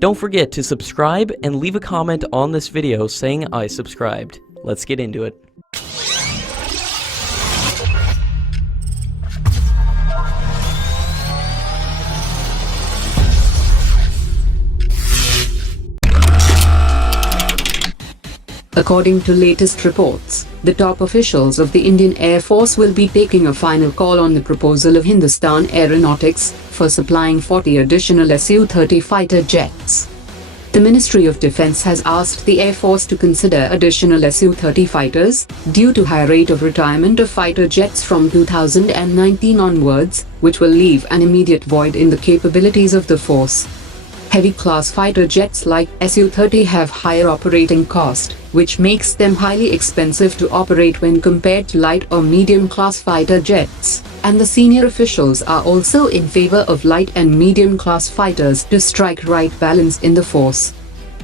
Don't forget to subscribe and leave a comment on this video saying I subscribed. Let's get into it. According to latest reports, the top officials of the Indian Air Force will be taking a final call on the proposal of Hindustan Aeronautics for supplying 40 additional Su-30 fighter jets. The Ministry of Defence has asked the Air Force to consider additional Su-30 fighters, due to high rate of retirement of fighter jets from 2019 onwards, which will leave an immediate void in the capabilities of the force. Heavy-class fighter jets like Su-30 have higher operating cost, which makes them highly expensive to operate when compared to light or medium-class fighter jets, and the senior officials are also in favor of light and medium-class fighters to strike right balance in the force.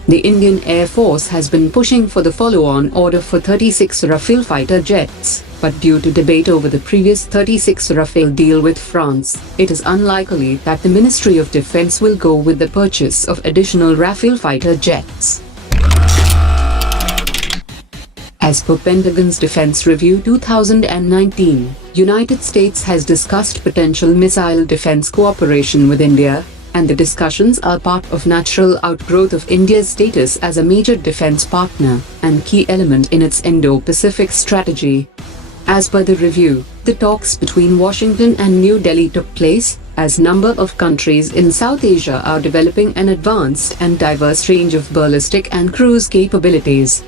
The Indian Air Force has been pushing for the follow-on order for 36 Rafale fighter jets, but due to debate over the previous 36 Rafale deal with France, it is unlikely that the Ministry of Defence will go with the purchase of additional Rafale fighter jets. As per Pentagon's Defense Review 2019, United States has discussed potential missile defense cooperation with India, and the discussions are part of natural outgrowth of India's status as a major defense partner and key element in its Indo-Pacific strategy. As per the review, the talks between Washington and New Delhi took place as number of countries in South Asia are developing an advanced and diverse range of ballistic and cruise capabilities.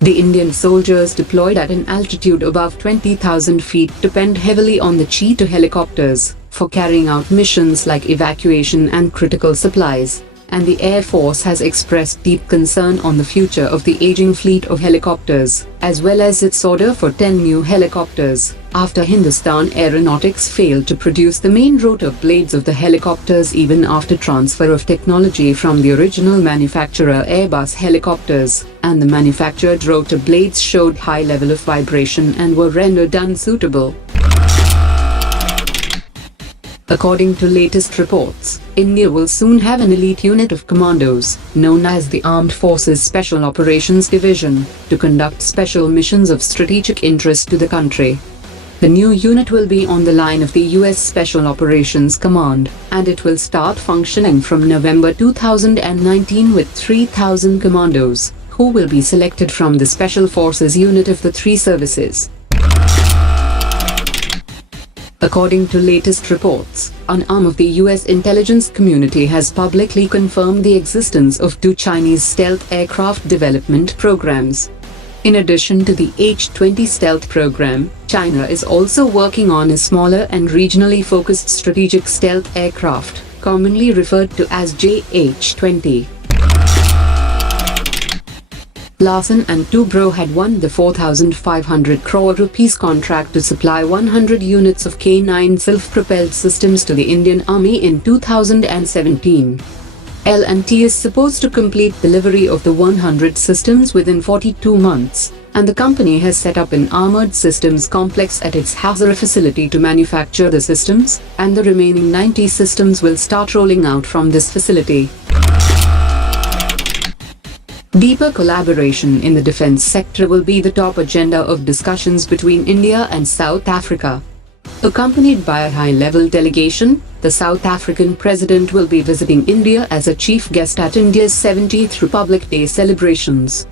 The Indian soldiers deployed at an altitude above 20,000 feet depend heavily on the Cheetah Helicopters for carrying out missions like evacuation and critical supplies, and the Air Force has expressed deep concern on the future of the aging fleet of helicopters, as well as its order for 10 new helicopters, after Hindustan Aeronautics failed to produce the main rotor blades of the helicopters even after transfer of technology from the original manufacturer Airbus Helicopters, and the manufactured rotor blades showed high level of vibration and were rendered unsuitable. According to latest reports, India will soon have an elite unit of commandos, known as the Armed Forces Special Operations Division, to conduct special missions of strategic interest to the country. The new unit will be on the line of the US Special Operations Command, and it will start functioning from November 2019 with 3,000 commandos, who will be selected from the Special Forces unit of the three services. According to latest reports, an arm of the US intelligence community has publicly confirmed the existence of two Chinese stealth aircraft development programs. In addition to the H-20 stealth program, China is also working on a smaller and regionally focused strategic stealth aircraft, commonly referred to as JH-20. Larsen & Toubro had won the 4,500 crore rupees contract to supply 100 units of K9 self-propelled systems to the Indian Army in 2017. L&T is supposed to complete delivery of the 100 systems within 42 months, and the company has set up an armored systems complex at its Hazira facility to manufacture the systems, and the remaining 90 systems will start rolling out from this facility. Deeper collaboration in the defense sector will be the top agenda of discussions between India and South Africa. Accompanied by a high-level delegation, the South African president will be visiting India as a chief guest at India's 70th Republic Day celebrations.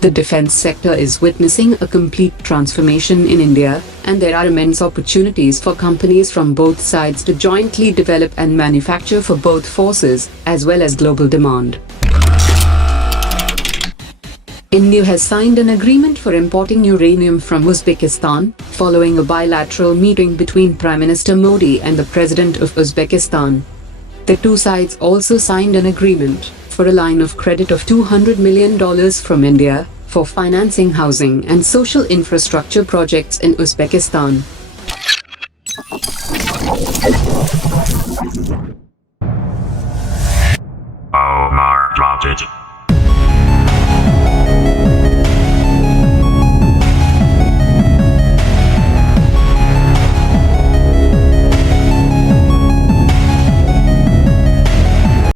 The defense sector is witnessing a complete transformation in India, and there are immense opportunities for companies from both sides to jointly develop and manufacture for both forces, as well as global demand. India has signed an agreement for importing uranium from Uzbekistan, following a bilateral meeting between Prime Minister Modi and the President of Uzbekistan. The two sides also signed an agreement for a line of credit of $200 million from India for financing housing and social infrastructure projects in Uzbekistan.